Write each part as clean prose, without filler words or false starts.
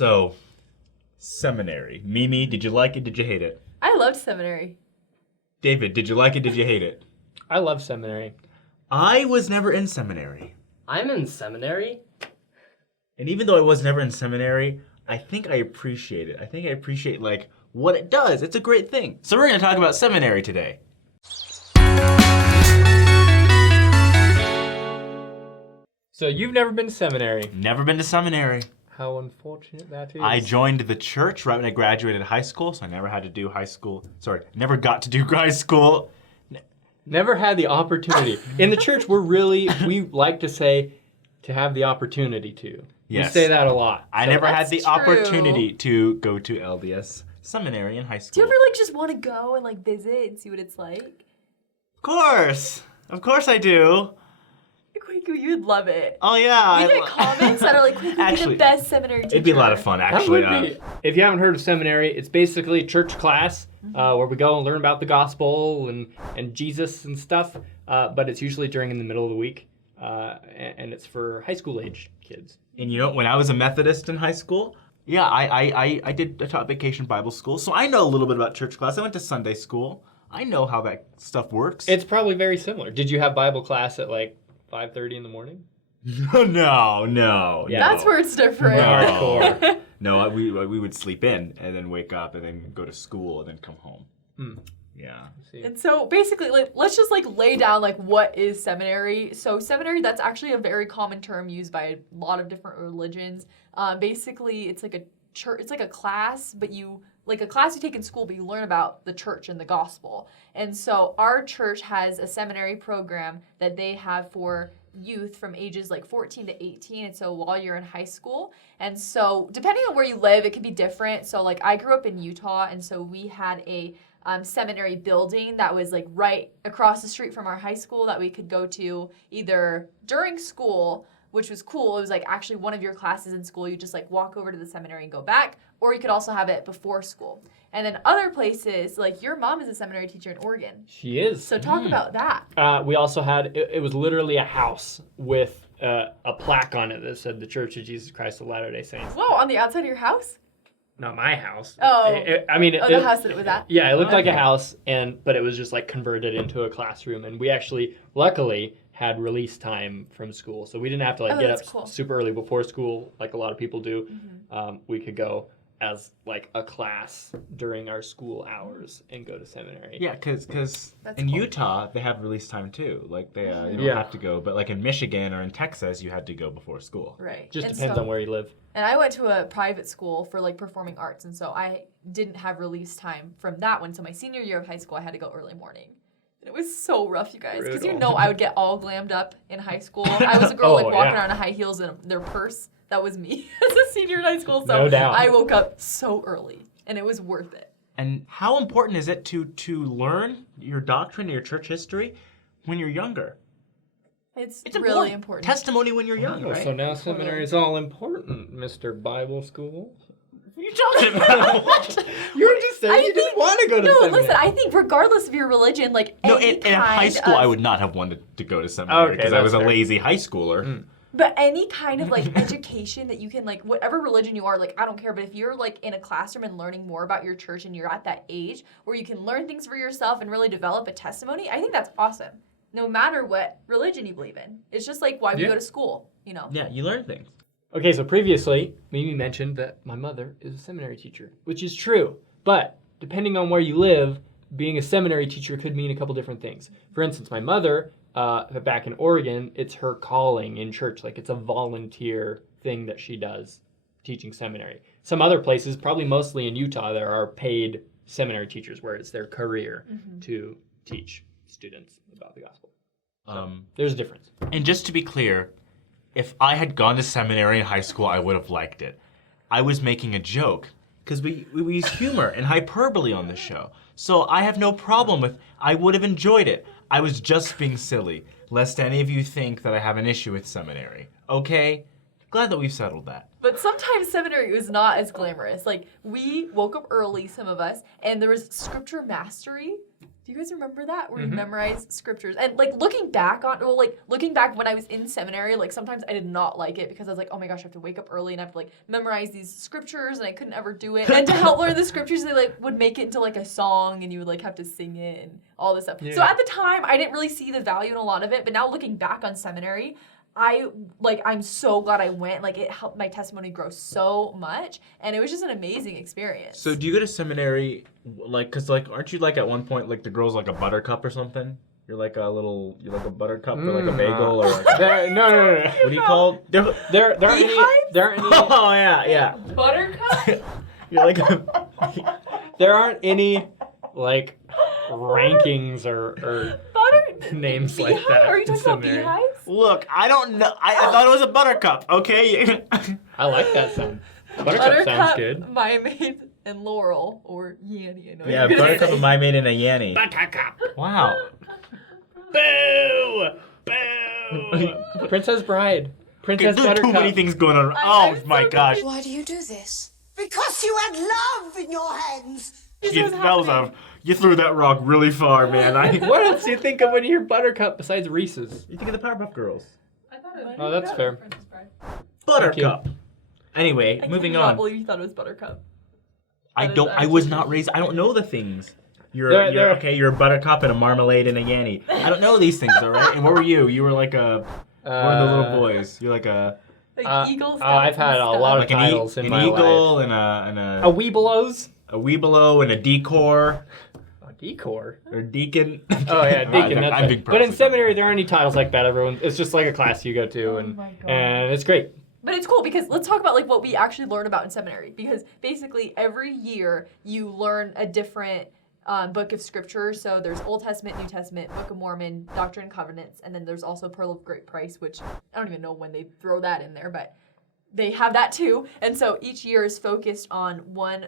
So, seminary. Mimi, did you like it? Did you hate it? I loved seminary. David, did you like it? Did you hate it? I love seminary. I was never in seminary. I'm in seminary. And even though I was never in seminary, I think I appreciate it. I think I appreciate, like, what it does. It's a great thing. So we're going to talk about seminary today. So you've never been to seminary. Never been to seminary. How unfortunate that is. I joined the church right when I graduated high school, so I never had to do high school. Sorry, never got to do high school. Never had the opportunity. In the church, we like to say to have the opportunity to. Yes. We say that a lot. I So never had the true. opportunity to go to LDS Seminary in high Do school. you ever like just want to go and like visit and see what it's like? Of course I do. Quaku, you'd love it. Oh yeah. We get comments that are like, Quaku, be Actually, the best seminary teacher. It'd be a lot of fun, That actually. would be. If you haven't heard of seminary, it's basically church class where we go and learn about the gospel and Jesus and stuff. But it's usually during in the middle of the week, and it's for high school age kids. And you know, when I was a Methodist in high school, yeah, I taught vacation Bible school, so I know a little bit about church class. I went to Sunday school. I know how that stuff works. It's probably very similar. Did you have Bible class at like 5:30 in the morning? No. Yeah. That's where it's different. Hardcore. No, we would sleep in and then wake up and then go to school and then come home. Yeah. And so basically, like, let's just like lay down like what is seminary. So seminary, that's actually a very common term used by a lot of different religions. Basically, it's like a church. It's like a class, but like a class you take in school, but you learn about the church and the gospel. And so our church has a seminary program that they have for youth from ages like 14 to 18, and so while you're in high school. And so depending on where you live, it can be different. So like I grew up in Utah, and so we had a seminary building that was like right across the street from our high school that we could go to either during school, which was cool. It was like actually one of your classes in school. You just like walk over to the seminary and go back, or you could also have it before school. And then other places, like your mom is a seminary teacher in Oregon. She is. So talk about that. We also had, it was literally a house with a plaque on it that said the Church of Jesus Christ of Latter-day Saints. Whoa, on the outside of your house? Not my house. Oh. The house that it was at? Yeah, it looked like a house, but it was just like converted into a classroom. And we actually, luckily, had release time from school. So we didn't have to like get up super early before school like a lot of people do. We could go as like a class during our school hours and go to seminary. Yeah, because in Utah, they have release time too. Like they you don't have to go, but like in Michigan or in Texas, you had to go before school. Right. Just depends on where you live. And I went to a private school for like performing arts, and so I didn't have release time from that one. So my senior year of high school, I had to go early morning. And it was so rough, you guys, because you know I would get all glammed up in high school. I was a girl walking around in high heels and their purse. That was me as a senior in high school. So no doubt. I woke up so early, and it was worth it. And how important is it to learn your doctrine and your church history when you're younger? It's really important. Testimony when you're young, right? So now seminary is all important, Mr. Bible School. What are you talking about? What? You were just saying you didn't want to go to seminary. No, listen, I think regardless of your religion, like in high school, I would not have wanted to go to seminary because I was a lazy high schooler. But any kind of like education that you can like, whatever religion you are, like I don't care, but if you're like in a classroom and learning more about your church and you're at that age where you can learn things for yourself and really develop a testimony, I think that's awesome. No matter what religion you believe in. It's just like why we go to school, you know? Yeah, you learn things. Okay, so previously, Mimi mentioned that my mother is a seminary teacher, which is true. But depending on where you live, being a seminary teacher could mean a couple different things. For instance, my mother, back in Oregon, it's her calling in church. Like it's a volunteer thing that she does, teaching seminary. Some other places, probably mostly in Utah, there are paid seminary teachers where it's their career to teach students about the gospel. So, there's a difference. And just to be clear, if I had gone to seminary in high school, I would have liked it. I was making a joke because we use humor and hyperbole on this show. So I have no problem with, I would have enjoyed it. I was just being silly, lest any of you think that I have an issue with seminary. Okay? Glad that we've settled that. But sometimes seminary was not as glamorous. Like, we woke up early, some of us, and there was scripture mastery. Do Do you guys remember that? Where you memorize scriptures? And like looking back when I was in seminary, like sometimes I did not like it because I was like, oh my gosh, I have to wake up early and I have to like memorize these scriptures and I couldn't ever do it. And to help learn the scriptures, they like would make it into like a song and you would like have to sing it and all this stuff. Yeah. So at the time, I didn't really see the value in a lot of it. But now looking back on seminary, I'm so glad I went. Like it helped my testimony grow so much, and it was just an amazing experience. So do you go to seminary, like, cause like, aren't you like at one point like the girl's like a buttercup or something? You're like a buttercup or like a bagel or like no. what do you call? There aren't any. Oh yeah. Buttercup? You're like There aren't any like rankings or names like beehive? that. Are you in talking about seminary. beehives? Look, I don't know. I thought it was a buttercup. Okay. I like that sound. Buttercup sounds good. Mayonnaise, and Laurel or Yanny. I know Yeah, you're gonna buttercup say. and my maid and a Yanny. Buttercup. Wow. Boo! Boo! Princess Bride. Princess There are too Buttercup. many things going on. I'm Oh my so gosh. Why do you do this? Because you had love in your hands. You threw that rock really far, man. What else do you think of when you hear Buttercup besides Reese's? You think of the Powerpuff Girls. I thought it was Oh, that's fair. Princess Bride. Buttercup. Anyway, I moving cannot on. believe you thought it was Buttercup. I That is don't. I actually was not raised. I don't know the things. You're They're- okay. You're a buttercup and a marmalade and a Yanny. I don't know these things, all right. And what were you? You were like one of the little boys. You're like a Like Eagle Scouts I've had and a stuff. lot of like titles in an my eagle life. and A Weebelows? a weebelo and a decor A decor? or deacon. Oh yeah, deacon. I'm That's being right. But in perfect. seminary, there aren't any titles like that. It's just like a class you go to, Oh and my God. and it's great. But it's cool because let's talk about like what we actually learn about in seminary. Because basically every year you learn a different book of scripture. So there's Old Testament, New Testament, Book of Mormon, Doctrine and Covenants, and then there's also Pearl of Great Price, which I don't even know when they throw that in there, but they have that too. And so each year is focused on one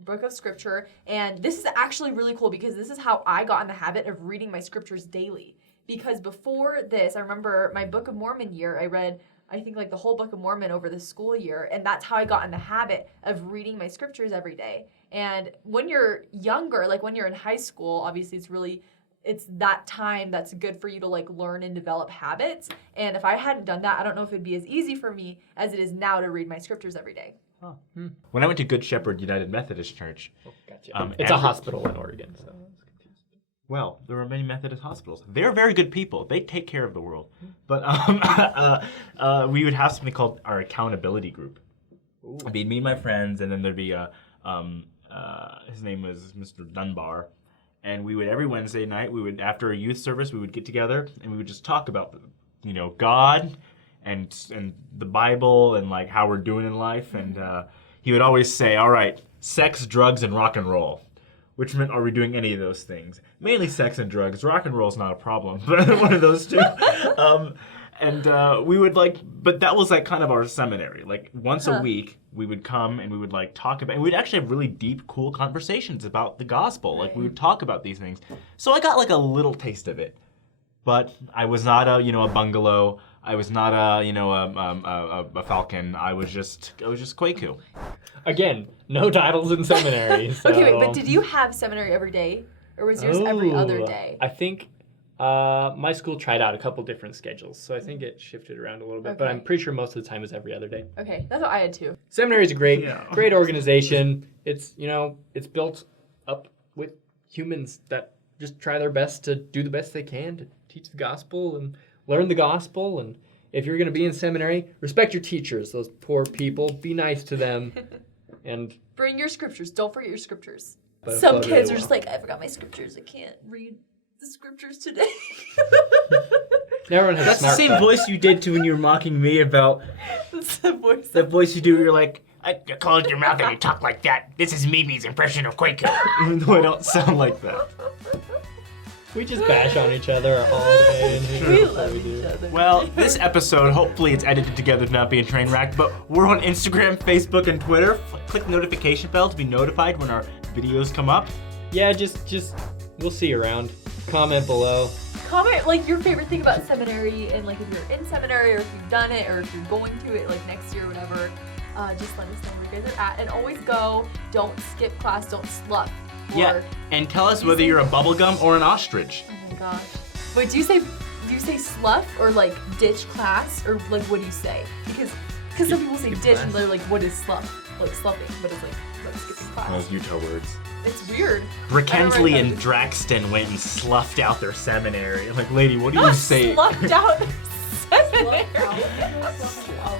book of scripture. And this is actually really cool because this is how I got in the habit of reading my scriptures daily. Because before this, I remember my Book of Mormon year, I read I think like the whole Book of Mormon over the school year, and that's how I got in the habit of reading my scriptures every day. And when you're younger, like when you're in high school, obviously it's that time that's good for you to like learn and develop habits. And if I hadn't done that, I don't know if it'd be as easy for me as it is now to read my scriptures every day. When I went to Good Shepherd United Methodist Church, Gotcha. It's a hospital in Oregon, so. well, there are many Methodist hospitals. They're very good people. They take care of the world. But we would have something called our accountability group. It'd be me and my friends, and then there'd be his name was Mr. Dunbar, and we would every Wednesday night after a youth service we would get together and we would just talk about God and the Bible and like how we're doing in life, and he would always say, "All right, sex, drugs, and rock and roll." Which meant, are we doing any of those things? Mainly sex and drugs. Rock and roll is not a problem, but one of those two. We would but that was like kind of our seminary. Like once a week, we would come and we would like talk about, and we'd actually have really deep, cool conversations about the gospel. Like we would talk about these things. So I got like a little taste of it, but I was not a bungalow. I was not a falcon. I was just Kwaku. Again, no titles in seminary. So. Okay, wait, but did you have seminary every day? Or was yours every other day? I think my school tried out a couple different schedules, so I think it shifted around a little bit. But Okay. I'm pretty sure most of the time is every other day. Okay, that's what I had too. Seminary is a great, Yeah. great organization. It's it's built up with humans that just try their best to do the best they can to teach the gospel and learn the gospel. And if you're going to be in seminary, respect your teachers. Those poor people. Be nice to them. And Bring your scriptures. Don't forget your scriptures. But Some float it kids are well. just like, I forgot my scriptures. I can't read the scriptures today. everyone has That's the smart same phone. voice you did to when you were mocking me about That's the voice. the voice you do. You're like, I close your mouth and you talk like that. This is Mimi's impression of Quaker. Even though I don't sound like that. We just bash on each other all day. And We that's what love we do. each other. Well, this episode, hopefully it's edited together to not be a train wreck, but we're on Instagram, Facebook, and Twitter. Click the notification bell to be notified when our videos come up. Yeah, just we'll see you around. Comment below. Comment like your favorite thing about seminary, and like if you're in seminary or if you've done it or if you're going to it like next year or whatever. Just let us know where you guys are at, and always go. Don't skip class. Don't slough. Yeah, and tell us whether you're a bubblegum or an ostrich. Oh my gosh. Wait, do you say slough or like ditch class or like what do you say? Because some people say ditch and they're like, what is slough? Like sloughing, but it's like skipping class. Those Utah words. It's weird. Brackensley and Draxton went and sloughed out their seminary. I'm like, lady, what do you say? Sloughed out seminary. Sloughed out.